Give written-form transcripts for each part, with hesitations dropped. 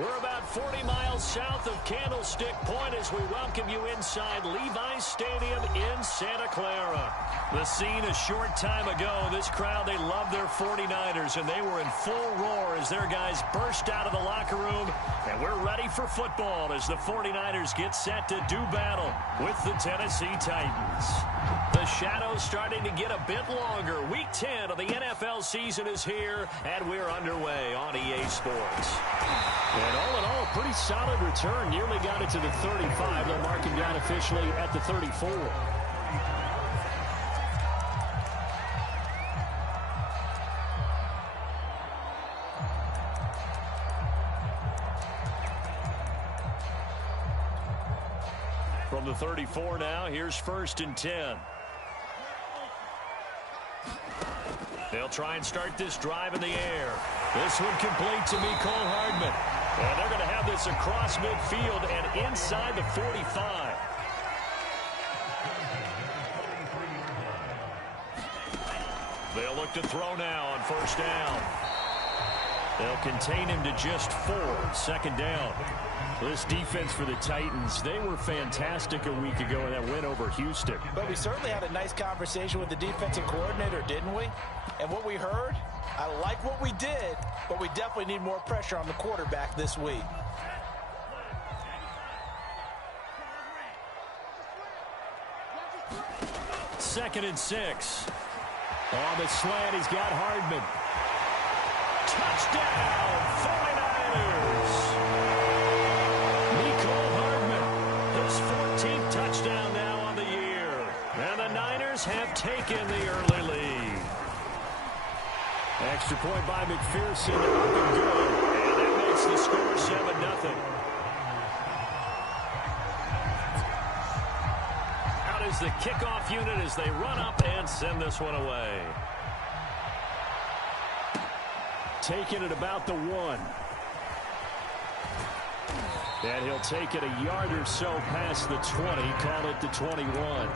We're about 40 miles south of Candlestick Point as we welcome you inside Levi's Stadium in Santa Clara. The scene a short time ago, this crowd, they love their 49ers, and they were in full roar as their guys burst out of the locker room. And we're ready for football as the 49ers get set to do battle with the Tennessee Titans. The shadows starting to get a bit longer. Week 10 of the NFL season is here, and we're underway on EA Sports. And all in all, a pretty solid return. Nearly got it to the 35. They'll mark him down officially at the 34. From the 34 now, here's 1st and 10. They'll try and start this drive in the air. This one complete to Mecole Hardman. And they're going to have this across midfield and inside the 45. They'll look to throw now on 1st down. They'll contain him to just 4. 2nd down. This defense for the Titans, they were fantastic a week ago in that win over Houston. But we certainly had a nice conversation with the defensive coordinator, didn't we? And what we heard, I like what we did, but we definitely need more pressure on the quarterback this week. Second and 6. On the slant, he's got Hardman. Touchdown, 49ers! Mecole Hardman, his 14th touchdown now on the year. And the Niners have taken the early lead. Extra point by McPherson, up and good. And that makes the score 7-0. Out is the kickoff unit as they run up and send this one away. Taking it about the 1. And he'll take it a yard or so past the 20, call it the 21.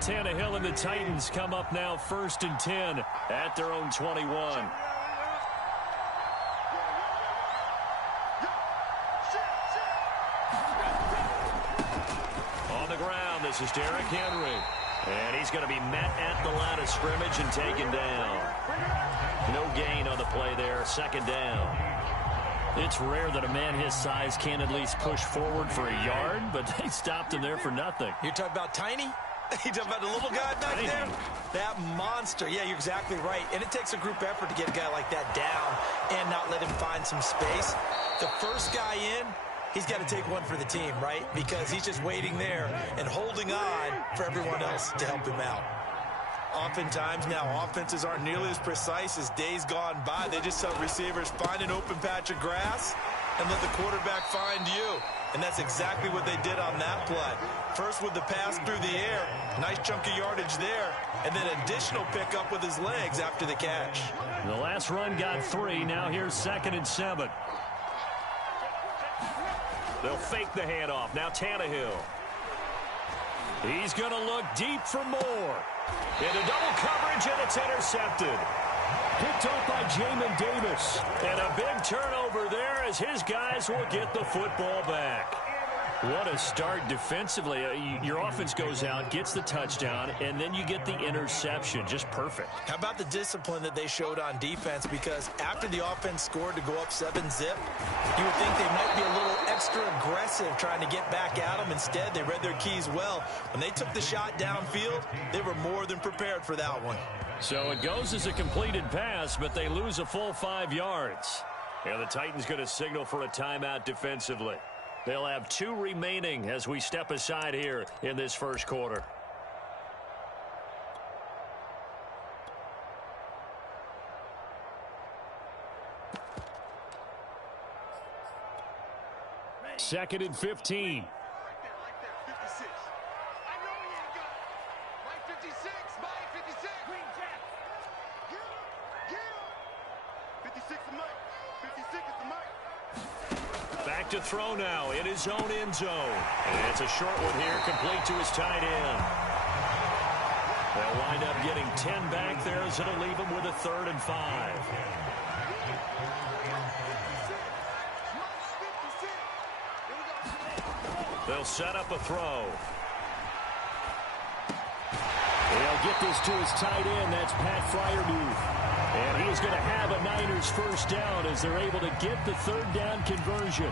Tannehill and the Titans come up now 1st and 10 at their own 21. This is Derrick Henry. And he's going to be met at the line of scrimmage and taken down. No gain on the play there. 2nd down. It's rare that a man his size can at least push forward for a yard, but they stopped him there for nothing. You're talking about Tiny? You're talking about the little guy back there? That monster. Yeah, you're exactly right. And it takes a group effort to get a guy like that down and not let him find some space. The first guy in, he's got to take one for the team, right? Because he's just waiting there and holding on for everyone else to help him out. Oftentimes now, offenses aren't nearly as precise as days gone by. They just tell receivers, find an open patch of grass and let the quarterback find you. And that's exactly what they did on that play. First with the pass through the air, nice chunk of yardage there, and then additional pickup with his legs after the catch. The last run got 3. Now here's 2nd and 7. They'll fake the handoff. Now Tannehill. He's going to look deep for more. Into double coverage, and it's intercepted. Picked off by Jamin Davis. And a big turnover there as his guys will get the football back. What a start defensively. Your offense goes out, gets the touchdown, and then you get the interception. Just perfect. How about the discipline that they showed on defense? Because after the offense scored to go up 7-zip, you would think they might be a little extra aggressive trying to get back at them. Instead, they read their keys well. When they took the shot downfield, they were more than prepared for that one. So it goes as a completed pass, but they lose a full 5 yards. And the Titans going to signal for a timeout defensively. They'll have 2 remaining as we step aside here in this first quarter. Second and 15. Back to throw now in his own end zone. And it's a short one here, complete to his tight end. They'll wind up getting 10 back there as it'll leave him with a 3rd and 5. They'll set up a throw. They'll get this to his tight end. That's Pat Fryermuth. And he's going to have a Niners first down as they're able to get the 3rd down conversion.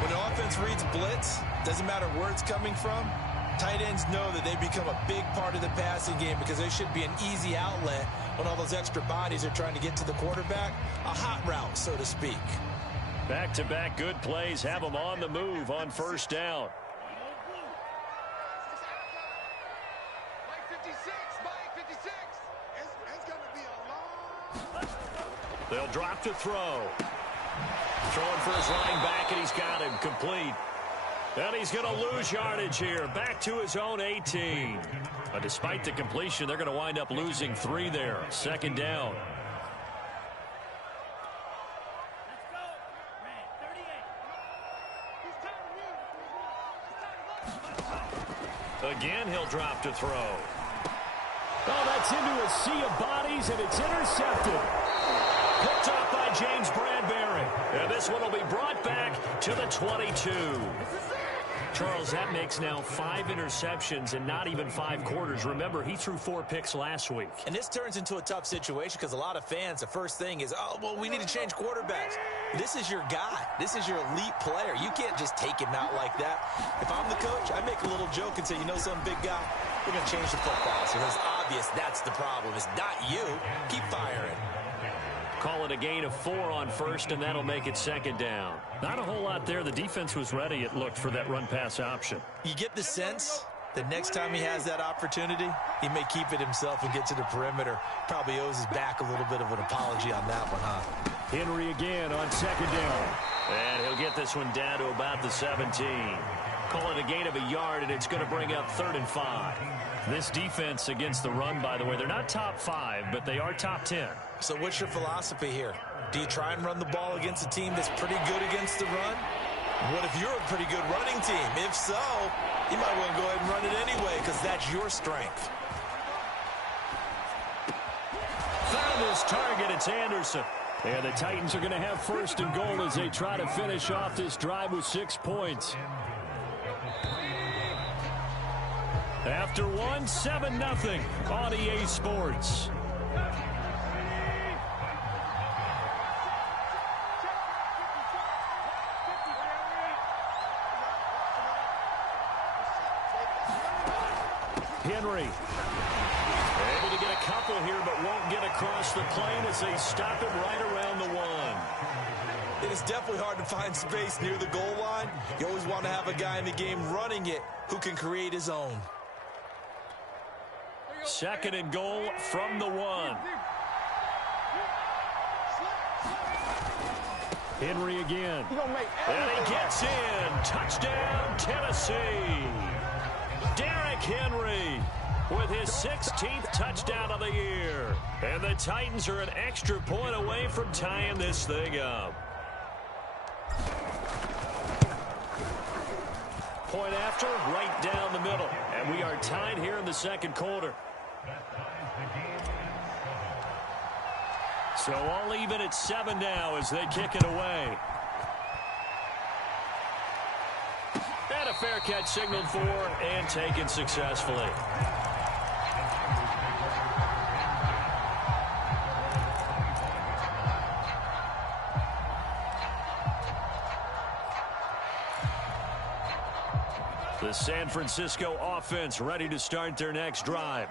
When the offense reads blitz, doesn't matter where it's coming from, tight ends know that they become a big part of the passing game because they should be an easy outlet when all those extra bodies are trying to get to the quarterback. A hot route, so to speak. Back-to-back good plays have them on the move on first down. They'll drop to throw. Throwing for his running back, and he's got him complete. And he's going to lose yardage here. Back to his own 18. But despite the completion, they're going to wind up losing 3 there. 2nd down. Again, he'll drop to throw. Oh, that's into a sea of bodies, and it's intercepted. Picked off by James Bradbury. And this one will be brought back to the 22. Charles, that makes now 5 interceptions in not even 5 quarters. Remember, he threw 4 picks last week. And this turns into a tough situation because a lot of fans, the first thing is, oh, well, we need to change quarterbacks. This is your guy. This is your elite player. You can't just take him out like that. If I'm the coach, I make a little joke and say, you know something, big guy? We're going to change the football. So it's obvious that's the problem. It's not you. Keep firing. Call it a gain of 4 on first, and that'll make it 2nd down. Not a whole lot there. The defense was ready, it looked, for that run-pass option. You get the sense that next time he has that opportunity, he may keep it himself and get to the perimeter. Probably owes his back a little bit of an apology on that one, huh? Henry again on 2nd down. And he'll get this one down to about the 17. Call it a gain of a yard, and it's going to bring up 3rd and 5. This defense against the run, by the way, they're not top 5, but they are top 10. So what's your philosophy here? Do you try and run the ball against a team that's pretty good against the run? What if you're a pretty good running team? If so, you might want to go ahead and run it anyway because that's your strength. Found his target. It's Anderson. And the Titans are going to have 1st and goal as they try to finish off this drive with 6 points. After 1, 7-0 on EA Sports. Henry able to get a couple here, but won't get across the plane as they stop him right around the 1. It is definitely hard to find space near the goal line. You always want to have a guy in the game running it who can create his own. 2nd and goal from the 1. Henry again. And he gets in. Touchdown, Tennessee. Derrick Henry with his 16th touchdown of the year. And the Titans are an extra point away from tying this thing up. Point after, right down the middle. And we are tied here in the 2nd quarter. So all even at 7 now as they kick it away. And a fair catch signaled for and taken successfully. The San Francisco offense ready to start their next drive.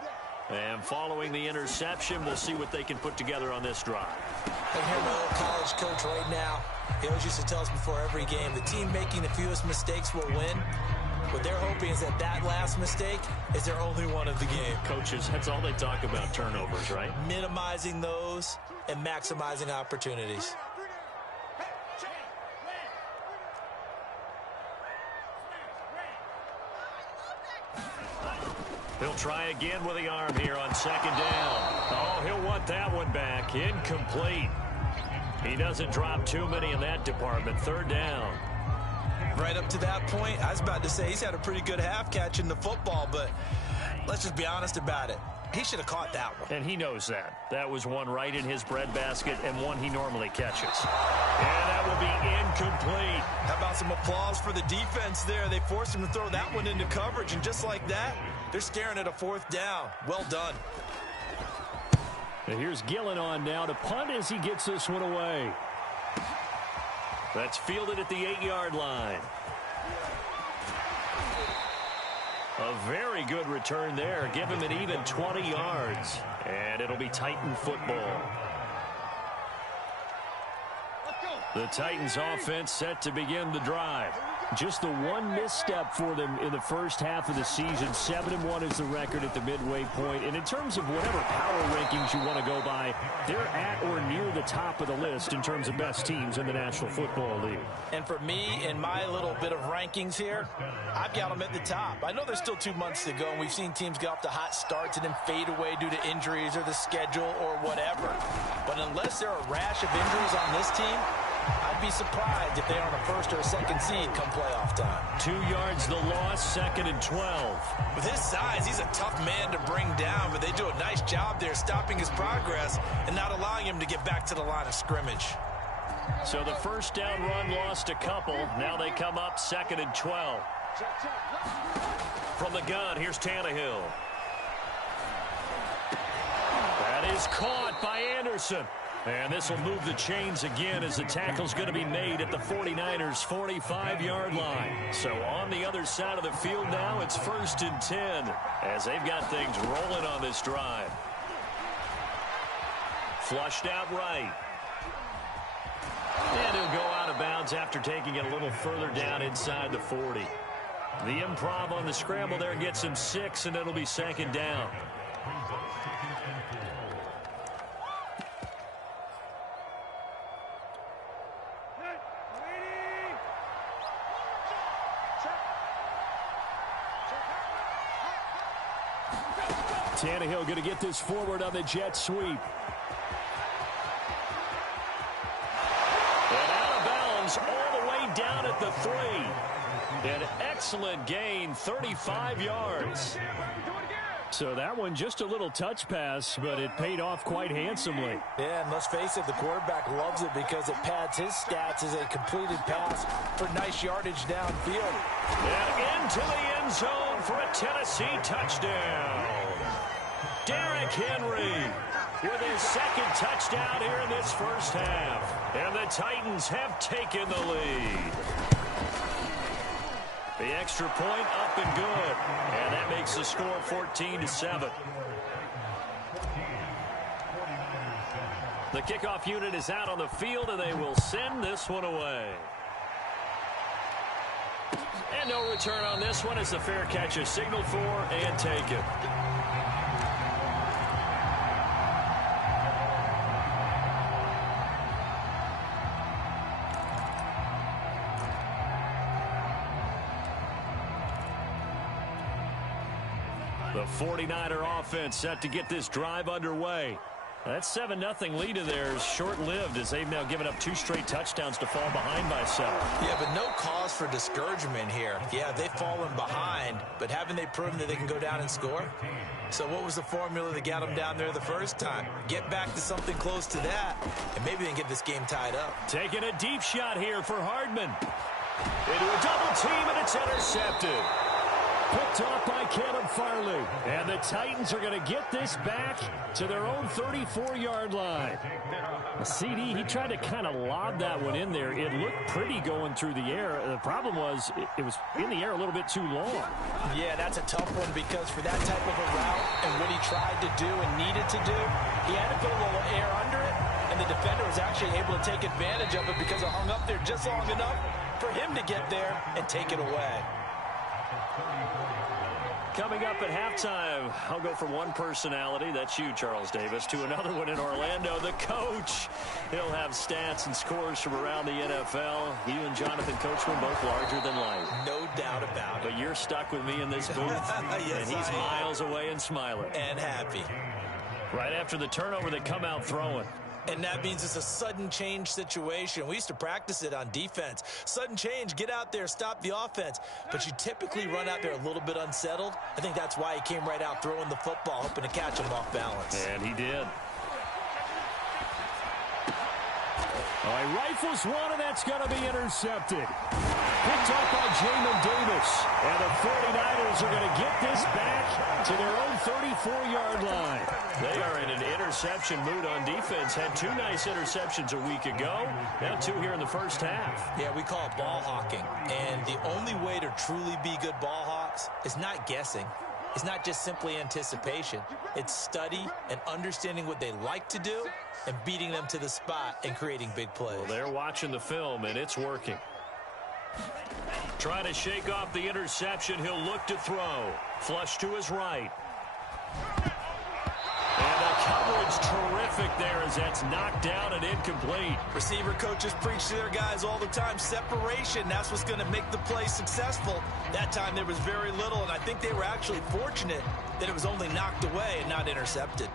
And following the interception, we'll see what they can put together on this drive. I hear my old college coach right now. He always used to tell us before every game, the team making the fewest mistakes will win. What they're hoping is that that last mistake is their only one of the game. Coaches, that's all they talk about, turnovers, right? Minimizing those and maximizing opportunities. He'll try again with the arm here on 2nd down. Oh, he'll want that one back. Incomplete. He doesn't drop too many in that department. Third down. Right up to that point, I was about to say he's had a pretty good half catching the football, but let's just be honest about it. He should have caught that one. And he knows that. That was one right in his breadbasket and one he normally catches. And that will be incomplete. How about some applause for the defense there? They forced him to throw that one into coverage, and just like that, they're staring at a fourth down. Well done. And here's Gillen on now to punt as he gets this one away. That's fielded at the 8-yard line. A very good return there. Give him an even 20 yards. And it'll be Titan football. The Titans offense set to begin the drive. Just the one misstep for them in the first half of the season. 7-1 is the record at the midway point. And in terms of whatever power rankings you want to go by, they're at or near the top of the list in terms of best teams in the National Football League. And for me, in my little bit of rankings here, I've got them at the top. I know there's still 2 months to go, and we've seen teams get off to hot starts and then fade away due to injuries or the schedule or whatever. But unless there are a rash of injuries on this team, I'd be surprised if they are on a first or a second seed come playoff time. 2 yards the loss, 2nd and 12. With his size, he's a tough man to bring down, but they do a nice job there stopping his progress and not allowing him to get back to the line of scrimmage. So the first down run lost a couple. Now they come up 2nd and 12. From the gun, here's Tannehill. That is caught by Anderson. And this will move the chains again as the tackle's going to be made at the 49ers' 45-yard line. So on the other side of the field now, it's 1st and 10 as they've got things rolling on this drive. Flushed out right. And he'll go out of bounds after taking it a little further down inside the 40. The improv on the scramble there gets him 6, and it'll be 2nd down. Tannehill going to get this forward on the jet sweep. And out of bounds all the way down at the 3. An excellent gain, 35 yards. So that one just a little touch pass, but it paid off quite handsomely. Yeah, and let's face it, the quarterback loves it because it pads his stats as a completed pass for nice yardage downfield. And into the end zone for a Tennessee touchdown. Derrick Henry with his 2nd touchdown here in this first half. And the Titans have taken the lead. The extra point up and good. And that makes the score 14-7. The kickoff unit is out on the field, and they will send this one away. And no return on this one as the fair catch is signaled for and taken. The 49er offense set to get this drive underway. That 7-0 lead of theirs short-lived as they've now given up 2 straight touchdowns to fall behind by 7. Yeah, but no cause for discouragement here. Yeah, they've fallen behind, but haven't they proven that they can go down and score? So what was the formula that got them down there the first time? Get back to something close to that, and maybe they can get this game tied up. Taking a deep shot here for Hardman. Into a double team, and it's intercepted. Picked off by Caleb Farley. And the Titans are going to get this back to their own 34-yard line. CD, he tried to kind of lob that one in there. It looked pretty going through the air. The problem was it was in the air a little bit too long. Yeah, that's a tough one because for that type of a route and what he tried to do and needed to do, he had to put a little air under it, and the defender was actually able to take advantage of it because it hung up there just long enough for him to get there and take it away. Coming up at halftime, I'll go from one personality, that's you, Charles Davis, to another one in Orlando, the coach. He'll have stats and scores from around the NFL. You and Jonathan Coachman both larger than life. No doubt about it. But you're stuck with me in this booth, yes, and he's miles away and smiling. And happy. Right after the turnover, they come out throwing. And that means it's a sudden change situation. We used to practice it on defense. Sudden change, get out there, stop the offense. But you typically run out there a little bit unsettled. I think that's why he came right out throwing the football, hoping to catch him off balance. And he did. Oh, he rifles one, and that's going to be intercepted. Picked up by Jamin Davis. And the 49ers are going to get this back to their own 34-yard line. They are in an interception mood on defense. Had 2 nice interceptions a week ago. Now 2 here in the first half. Yeah, we call it ball hawking. And the only way to truly be good ball hawks is not guessing. It's not just simply anticipation. It's study and understanding what they like to do and beating them to the spot and creating big plays. Well, they're watching the film, and it's working. Trying to shake off the interception. He'll look to throw. Flush to his right. And the coverage terrific there as that's knocked down and incomplete. Receiver coaches preach to their guys all the time. Separation, that's what's going to make the play successful. That time there was very little, and I think they were actually fortunate that it was only knocked away and not intercepted.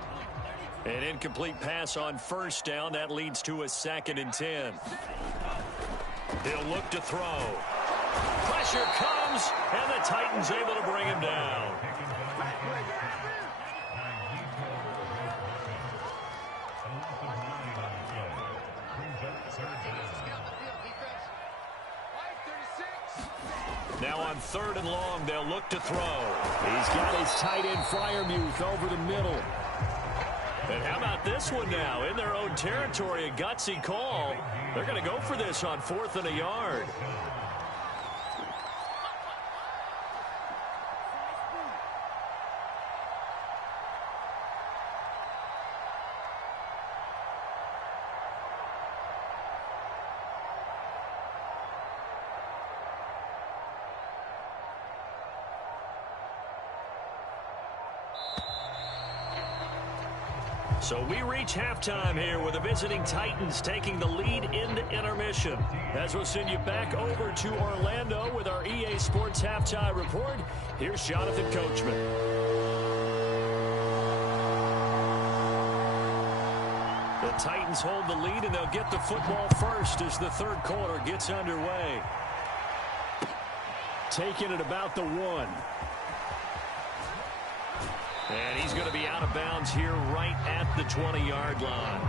An incomplete pass on first down. That leads to a 2nd and 10. He'll look to throw. Pressure comes, and the Titans able to bring him down. Now on 3rd and long, they'll look to throw. He's got his tight end Freiermuth over the middle. And how about this one now? In their own territory, a gutsy call. They're going to go for this on 4th and a yard. So we reach halftime here with the visiting Titans taking the lead into intermission. As we'll send you back over to Orlando with our EA Sports Halftime Report, here's Jonathan Coachman. The Titans hold the lead, and they'll get the football first as the 3rd quarter gets underway. Taking it about the 1. And he's going to be out of bounds here right at the 20-yard line.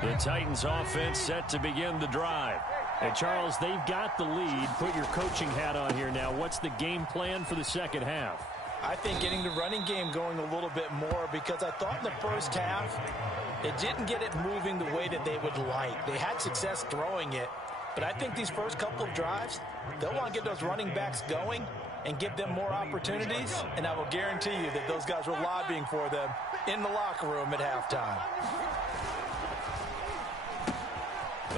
The Titans offense set to begin the drive. And Charles, they've got the lead. Put your coaching hat on here now. What's the game plan for the second half? I think getting the running game going a little bit more, because I thought in the first half it didn't get it moving the way that they would like. They had success throwing it, but I think these first couple of drives, they'll want to get those running backs going and give them more opportunities, and I will guarantee you that those guys were lobbying for them in the locker room at halftime.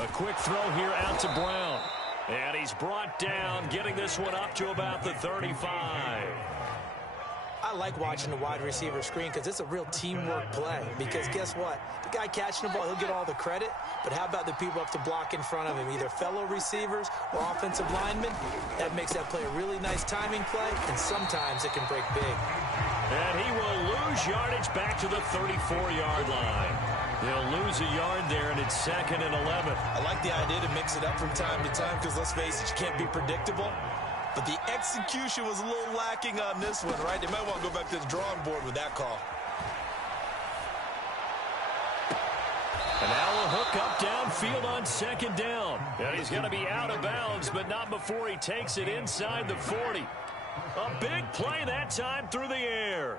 A quick throw here out to Brown. And he's brought down, getting this one up to about the 35. I like watching the wide receiver screen because it's a real teamwork play. Because guess what? The guy catching the ball, he'll get all the credit. But how about the people up to block in front of him, either fellow receivers or offensive linemen? That makes that play a really nice timing play, and sometimes it can break big. And he will lose yardage back to the 34-yard line. They'll lose a yard there, and it's 2nd and 11. I like the idea to mix it up from time to time because, let's face it, you can't be predictable. But the execution was a little lacking on this one, right? They might want to go back to the drawing board with that call. And now a hook up downfield on 2nd down. And he's going to be out of bounds, but not before he takes it inside the 40. A big play that time through the air.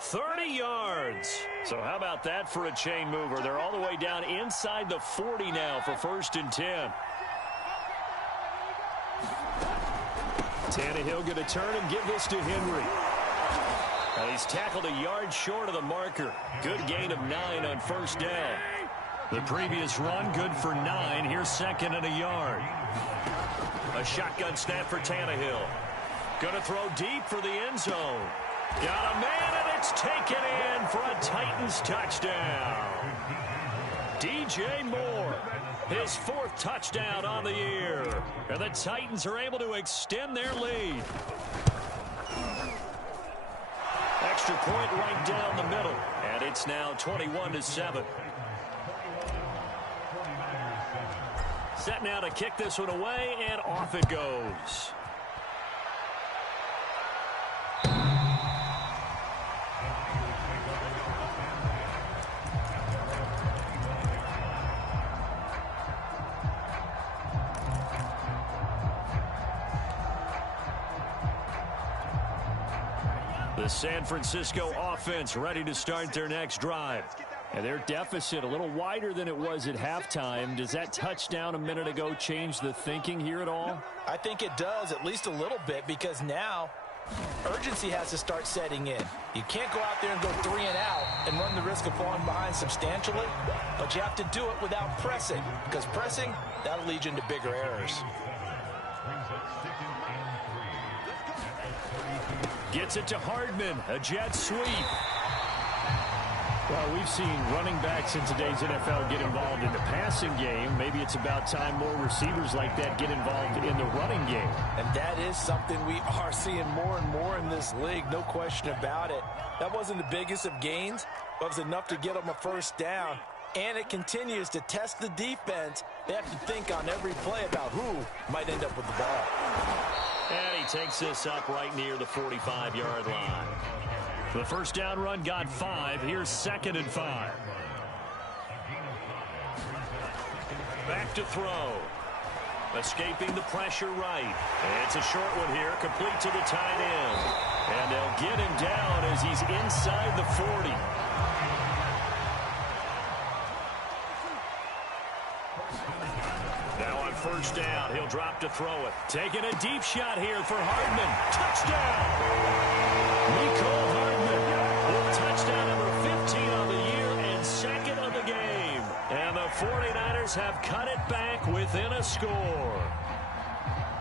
30 yards. So how about that for a chain mover? They're all the way down inside the 40 now for 1st and 10. Tannehill going to turn and give this to Henry. Well, he's tackled a yard short of the marker. Good gain of 9 on 1st down. The previous run, good for 9. Here's 2nd and a yard. A shotgun snap for Tannehill. Going to throw deep for the end zone. Got a man, and it's taken in for a Titans touchdown. DJ Moore, his 4th touchdown on the year. And the Titans are able to extend their lead. Extra point right down the middle. And it's now 21-7. Set now to kick this one away, and off it goes. The San Francisco offense ready to start their next drive. And their deficit a little wider than it was at halftime. Does that touchdown a minute ago change the thinking here at all? I think it does, at least a little bit, because now urgency has to start setting in. You can't go out there and go 3 and out and run the risk of falling behind substantially, but you have to do it without pressing, because pressing, that'll lead you into bigger errors. Gets it to Hardman, a jet sweep. Well, we've seen running backs in today's NFL get involved in the passing game. Maybe it's about time more receivers like that get involved in the running game. And that is something we are seeing more and more in this league, no question about it. That wasn't the biggest of gains, but it was enough to get them a first down. And it continues to test the defense. They have to think on every play about who might end up with the ball. And he takes this up right near the 45-yard line. The first down run got 5. Here's 2nd and 5. Back to throw. Escaping the pressure right. It's a short one here, complete to the tight end. And they'll get him down as he's inside the 40. Now on first down, he'll drop to throw it. Taking a deep shot here for Hardman. Touchdown! Mecole Hardman with touchdown number 15 on the year and 2nd of the game. And the 49ers have cut it back within a score.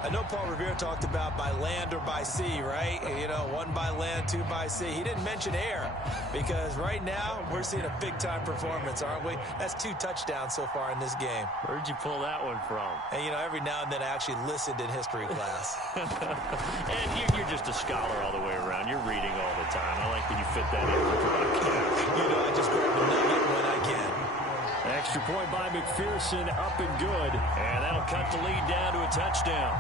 I know Paul Revere talked about by land or by sea, right? You know, 1 by land, 2 by sea. He didn't mention air because right now we're seeing a big-time performance, aren't we? That's 2 touchdowns so far in this game. Where'd you pull that one from? And, you know, every now and then I actually listened in history class. And you're just a scholar all the way around. You're reading all the time. I like that you fit that in the broadcast. You know, I just grab a nugget when I can. Extra point by McPherson, up and good. And that'll cut the lead down to a touchdown.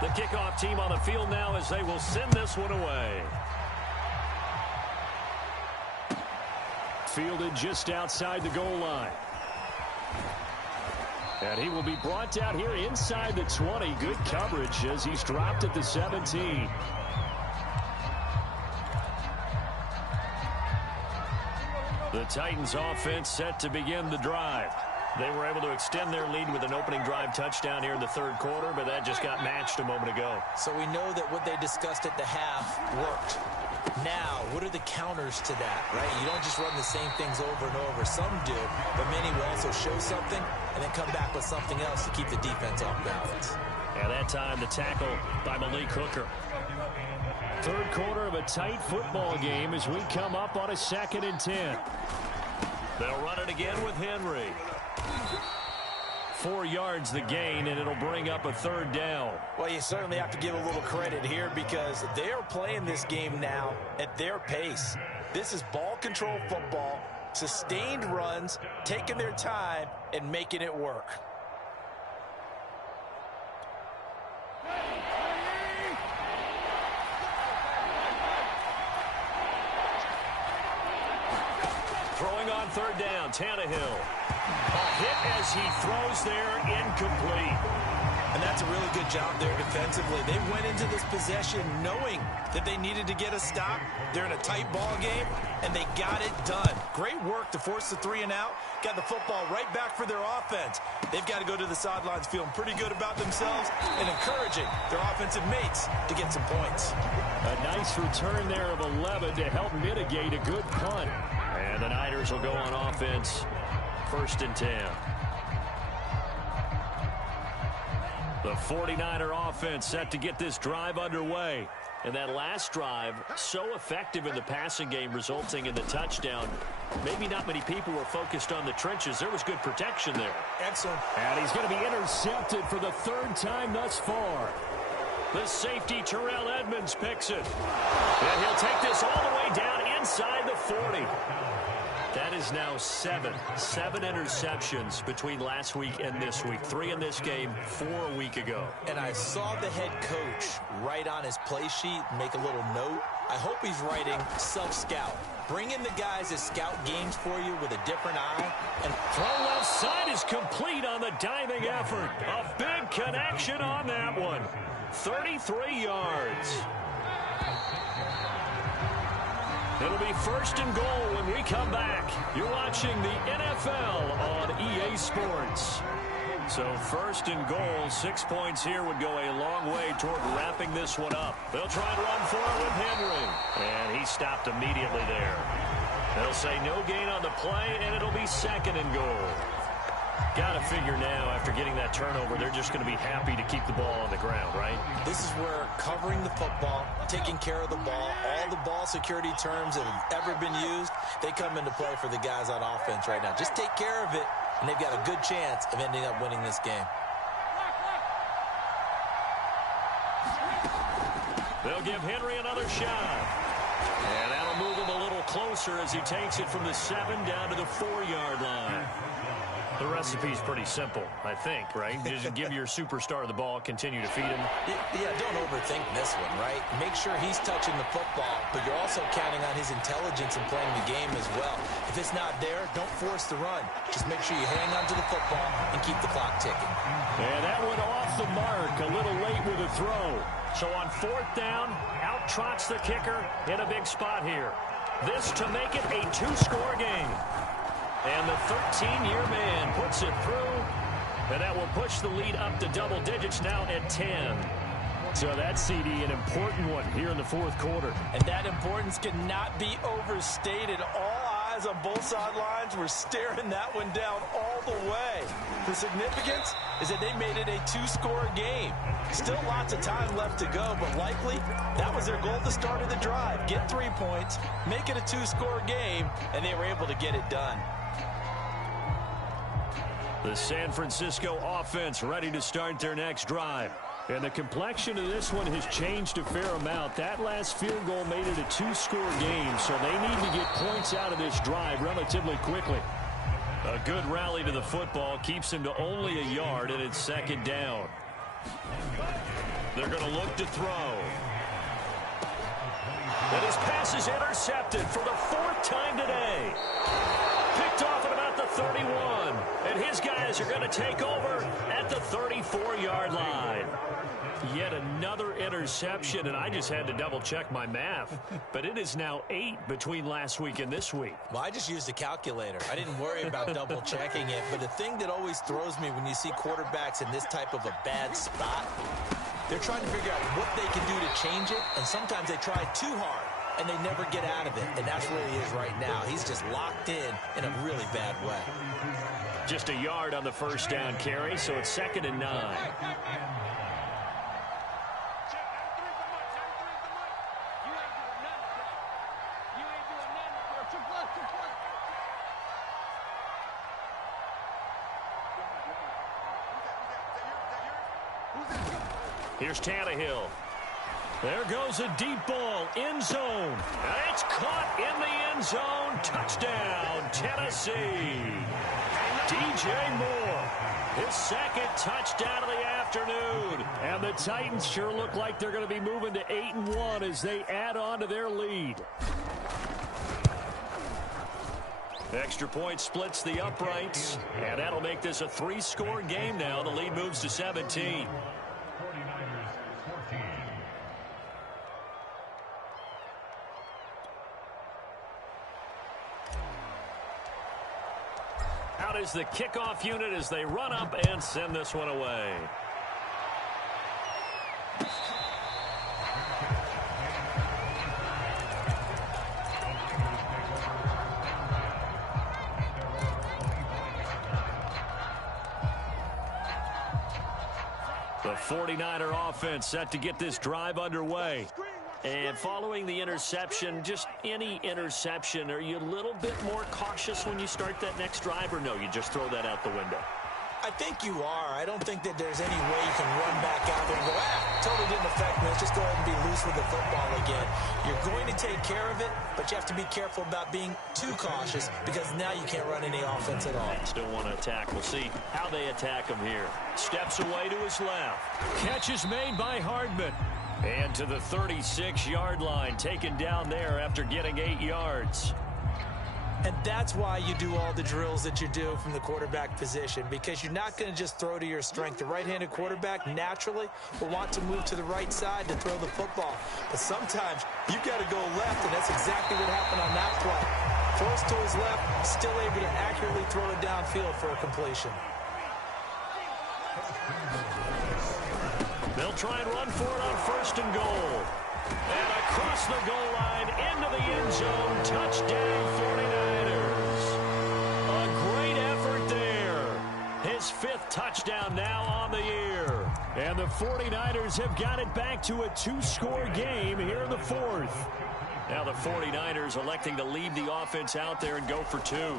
The kickoff team on the field now as they will send this one away. Fielded just outside the goal line. And he will be brought down here inside the 20. Good coverage as he's dropped at the 17. The Titans offense set to begin the drive. They were able to extend their lead with an opening drive touchdown here in the 3rd quarter, but that just got matched a moment ago. So we know that what they discussed at the half worked. Now, what are the counters to that, right? You don't just run the same things over and over. Some do, but many will also show something and then come back with something else to keep the defense off balance. And that time, the tackle by Malik Hooker. 3rd quarter of a tight football game as we come up on a 2nd and 10. They'll run it again with Henry. 4 yards the gain, and it'll bring up a 3rd down. Well, you certainly have to give a little credit here because they are playing this game now at their pace. This is ball control football, sustained runs, taking their time, and making it work. Throwing on 3rd down, Tannehill. A hit as he throws there, incomplete. And that's a really good job there defensively. They went into this possession knowing that they needed to get a stop. They're in a tight ball game, and they got it done. Great work to force the 3 and out. Got the football right back for their offense. They've got to go to the sidelines feeling pretty good about themselves and encouraging their offensive mates to get some points. A nice return there of 11 to help mitigate a good punt. And the Niners will go on offense. 1st and 10. The 49er offense set to get this drive underway. And that last drive, so effective in the passing game, resulting in the touchdown. Maybe not many people were focused on the trenches. There was good protection there. Excellent. And he's going to be intercepted for the third time thus far. The safety, Terrell Edmonds, picks it. And he'll take this all the way down inside the 40. That is now seven interceptions between last week and this week. 3 in this game, 4 a week ago. And I saw the head coach write on his play sheet, make a little note. I hope he's writing self-scout. Bring in the guys that scout games for you with a different eye. And throw left side is complete on the diving effort. A big connection on that one. 33 yards. It'll be first and goal when we come back. You're watching the NFL on EA Sports. So first and goal, 6 points here would go a long way toward wrapping this one up. They'll try and run for it with Henry. And he stopped immediately there. They'll say no gain on the play, and it'll be second and goal. Got to figure now, after getting that turnover, they're just going to be happy to keep the ball on the ground, right? This is where covering the football, taking care of the ball, all the ball security terms that have ever been used, they come into play for the guys on offense right now. Just take care of it, and they've got a good chance of ending up winning this game. They'll give Henry another shot. And that'll move him a little closer as he takes it from the 7 down to the 4-yard line. The recipe's pretty simple, I think, right? Just give your superstar the ball, continue to feed him. Yeah, don't overthink this one, right? Make sure he's touching the football, but you're also counting on his intelligence in playing the game as well. If it's not there, don't force the run. Just make sure you hang on to the football and keep the clock ticking. And that went off the mark, a little late with a throw. So on 4th down, out trots the kicker in a big spot here. This to make it a 2-score game. And the 13-year man puts it through. And that will push the lead up to double digits now at 10. So that CD, an important one here in the 4th quarter. And that importance cannot be overstated. All eyes on both sidelines were staring that one down all the way. The significance is that they made it a 2-score game. Still lots of time left to go, but likely that was their goal at the start of the drive. Get 3 points, make it a 2-score game, and they were able to get it done. The San Francisco offense ready to start their next drive. And the complexion of this one has changed a fair amount. That last field goal made it a 2-score game, so they need to get points out of this drive relatively quickly. A good rally to the football keeps him to only a yard, and it's 2nd down. They're going to look to throw. And his pass is intercepted for the 4th time today. Picked off at about the 31. And his guys are going to take over at the 34-yard line. Yet another interception, and I just had to double-check my math. But it is now 8 between last week and this week. Well, I just used a calculator. I didn't worry about double-checking it. But the thing that always throws me when you see quarterbacks in this type of a bad spot, they're trying to figure out what they can do to change it, and sometimes they try too hard, and they never get out of it. And that's where he is right now. He's just locked in a really bad way. Just a yard on the 1st down carry, so it's 2nd and 9. Here's Tannehill. There goes a deep ball, end zone. It's caught in the end zone. Touchdown, Tennessee. DJ Moore, his 2nd touchdown of the afternoon. And the Titans sure look like they're going to be moving to 8-1 as they add on to their lead. Extra point splits the uprights, and that'll make this a 3-score game now. The lead moves to 17. Out is the kickoff unit as they run up and send this one away. The 49er offense set to get this drive underway. And following the interception, just any interception, are you a little bit more cautious when you start that next drive, or no, you just throw that out the window? I think you are. I don't think that there's any way you can run back out there and go, totally didn't affect me. Let's just go ahead and be loose with the football again. You're going to take care of it, but you have to be careful about being too cautious because now you can't run any offense at all. Still want to attack. We'll see how they attack him here. Steps away to his left. Catch is made by Hardman. And to the 36-yard line, taken down there after getting 8 yards. And that's why you do all the drills that you do from the quarterback position, because you're not going to just throw to your strength. The right-handed quarterback naturally will want to move to the right side to throw the football. But sometimes you've got to go left, and that's exactly what happened on that play. Forced to his left, still able to accurately throw it downfield for a completion. They'll try and run for it on 1st and goal. And across the goal line, into the end zone, touchdown 49ers. A great effort there. His 5th touchdown now on the year. And the 49ers have got it back to a 2-score game here in the 4th. Now the 49ers electing to leave the offense out there and go for 2.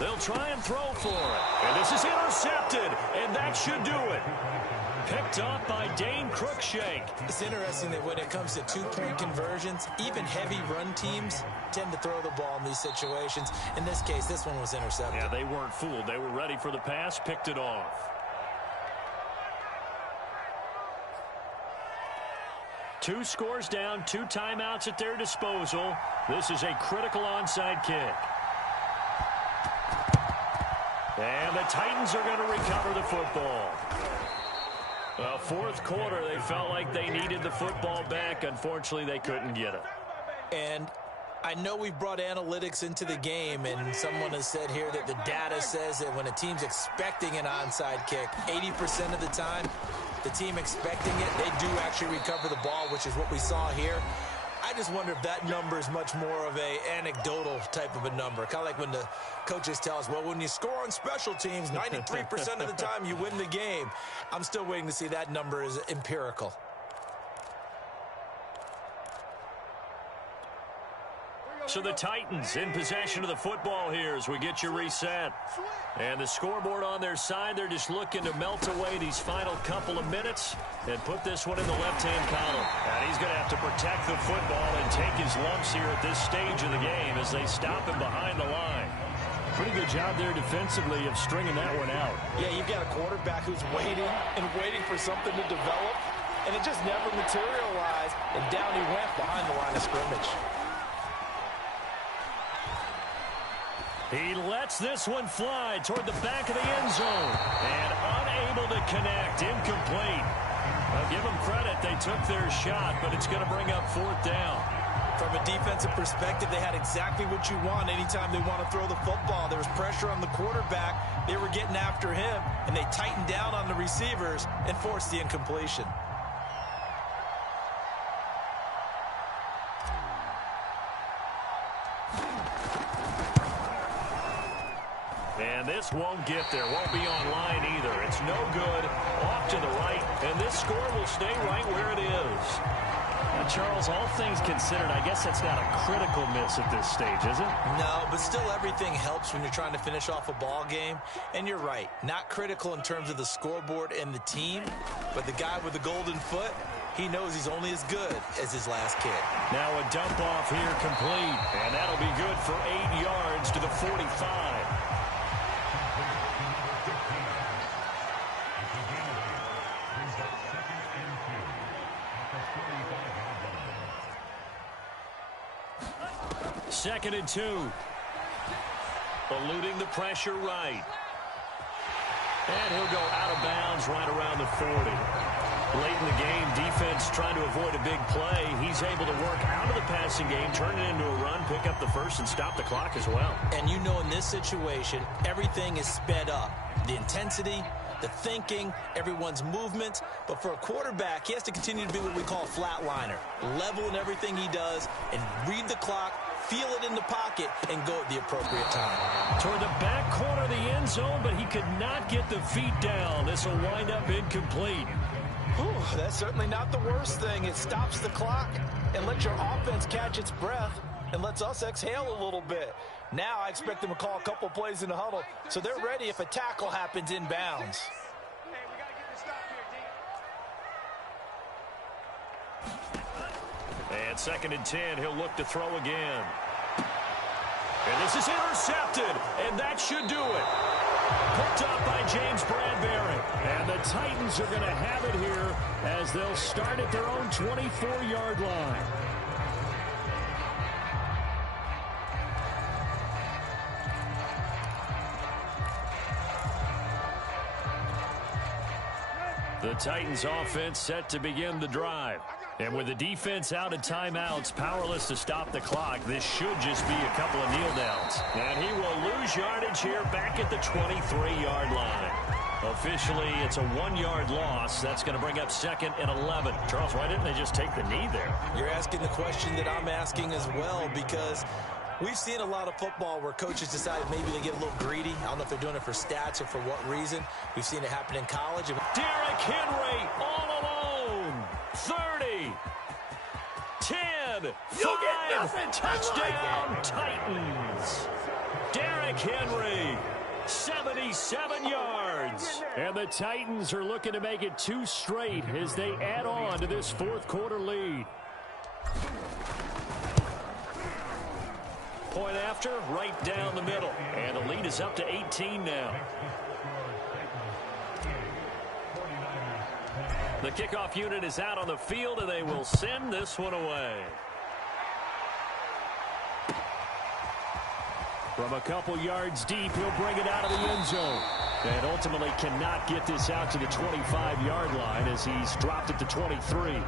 They'll try and throw for it. And this is intercepted, and that should do it. Picked up by Dane Cruikshank. It's interesting that when it comes to 2-point conversions, even heavy run teams tend to throw the ball in these situations. In this case, this one was intercepted. Yeah, they weren't fooled. They were ready for the pass, picked it off. 2 scores down, 2 timeouts at their disposal. This is a critical onside kick. And the Titans are going to recover the football. Well, 4th quarter, they felt like they needed the football back. Unfortunately, they couldn't get it. And I know we've brought analytics into the game, and someone has said here that the data says that when a team's expecting an onside kick, 80% of the time, the team expecting it, they do actually recover the ball, which is what we saw here. I just wonder if that number is much more of a anecdotal type of a number. Kind of like when the coaches tell us, well, when you score on special teams, 93% of the time you win the game. I'm still waiting to see that number is empirical. So the Titans in possession of the football here as we get you reset. And the scoreboard on their side, they're just looking to melt away these final couple of minutes and put this one in the left-hand column. And he's going to have to protect the football and take his lumps here at this stage of the game as they stop him behind the line. Pretty good job there defensively of stringing that one out. Yeah, you've got a quarterback who's waiting and waiting for something to develop, and it just never materialized, and down he went behind the line of scrimmage. He lets this one fly toward the back of the end zone. And unable to connect. Incomplete. I'll give them credit. They took their shot, but it's going to bring up 4th down. From a defensive perspective, they had exactly what you want anytime they want to throw the football. There was pressure on the quarterback. They were getting after him, and they tightened down on the receivers and forced the incompletion. And this won't get there, won't be online either. It's no good, off to the right, and this score will stay right where it is. Now, Charles, all things considered, I guess that's not a critical miss at this stage, is it? No, but still everything helps when you're trying to finish off a ball game. And you're right, not critical in terms of the scoreboard and the team, but the guy with the golden foot, he knows he's only as good as his last kick. Now a dump off here complete, and that'll be good for 8 yards to the 45. Second and 2. Eluding the pressure right. And he'll go out of bounds right around the 40. Late in the game, defense trying to avoid a big play. He's able to work out of the passing game, turn it into a run, pick up the first, and stop the clock as well. And you know in this situation, everything is sped up. The intensity, the thinking, everyone's movement. But for a quarterback, he has to continue to be what we call a flatliner. Level in everything he does and read the clock, feel it in the pocket, and go at the appropriate time. Toward the back corner of the end zone, but he could not get the feet down. This will wind up incomplete. Whew, that's certainly not the worst thing. It stops the clock and lets your offense catch its breath and lets us exhale a little bit. Now I expect them to call a couple plays in the huddle, so they're ready if a tackle happens inbounds. And 2nd and 10, he'll look to throw again. And this is intercepted, and that should do it. Picked up by James Bradbury. And the Titans are going to have it here as they'll start at their own 24-yard line. The Titans offense set to begin the drive. And with the defense out of timeouts, powerless to stop the clock, this should just be a couple of kneel downs. And he will lose yardage here back at the 23-yard line. Officially, it's a 1-yard loss. That's going to bring up 2nd and 11. Charles, why didn't they just take the knee there? You're asking the question that I'm asking as well, because we've seen a lot of football where coaches decide maybe they get a little greedy. I don't know if they're doing it for stats or for what reason. We've seen it happen in college. Derrick Henry all alone. 30, 10, 5, touchdown Titans. Derrick Henry, 77 yards. And the Titans are looking to make it 2 straight as they add on to this 4th quarter lead. Point after, right down the middle. And the lead is up to 18 now. The kickoff unit is out on the field, and they will send this one away. From a couple yards deep, he'll bring it out of the end zone. And ultimately cannot get this out to the 25-yard line as he's dropped it to 23.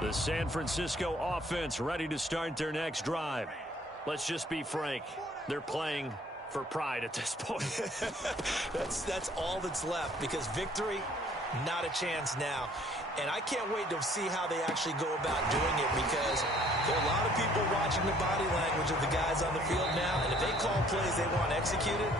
The San Francisco offense ready to start their next drive. Let's just be frank. They're playing for pride at this point. That's all that's left, because victory, not a chance now. And I can't wait to see how they actually go about doing it, because there are a lot of people watching the body language of the guys on the field now, and if they call plays they want executed,